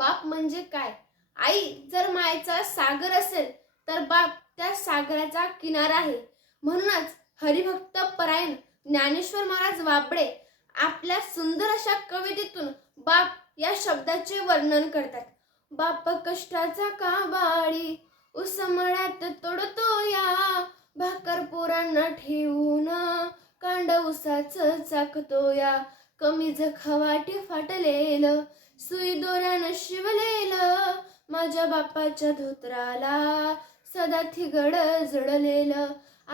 बाप म्हणजे काय? आई जर मायेचा सागर असेल तर बाप त्या सागराचा किनारा आहे. म्हणूनच हरिभक्त परायण ज्ञानेश्वर महाराज वाबडे आपल्या सुंदर अशा कवितेतून बाप या शब्दाचे वर्णन करतात. बाप कष्टाचा काबाळी उसमळ्यात तोडतो या. भाकर पोरांना ठेवून कांड उसाच चाकतो या. कमीज खवाटे फाटलेलं सुई दोऱ्यानं शिवलेलं माझ्या बापाच्या धोत्राला. सदा थिगड जडलेलं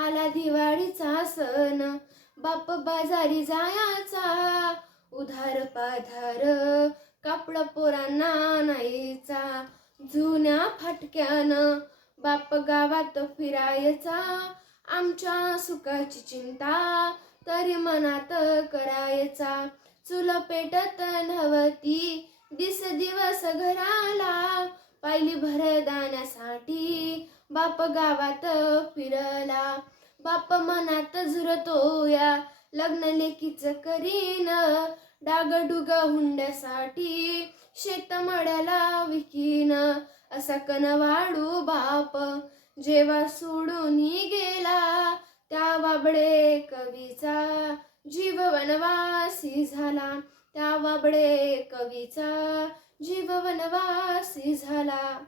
आला दिवाळीचा सण. बाप बाजारी जायाचा उधार पाधार कापड पोरांना नाहीचा जुन्या फाटक्यानं बाप गावात फिरायचा. आमच्या सुखाची चिंता तरी मनात करायचा. चुल पेटत नव्हती दिस दिवस घराला पायली भरदाण्यासाठी बाप गावात फिरला. बाप मनात झुरतो या लग्न लेकीच करीन. डागडुग हुंड्यासाठी शेतमड्याला विकीन. असा कनवाडू बाप जेव्हा सोडून गेला त्या बाबडे कवीचा जीव वनवासी झाला. त्या बाबडे कवीचा जीव वनवासी झाला.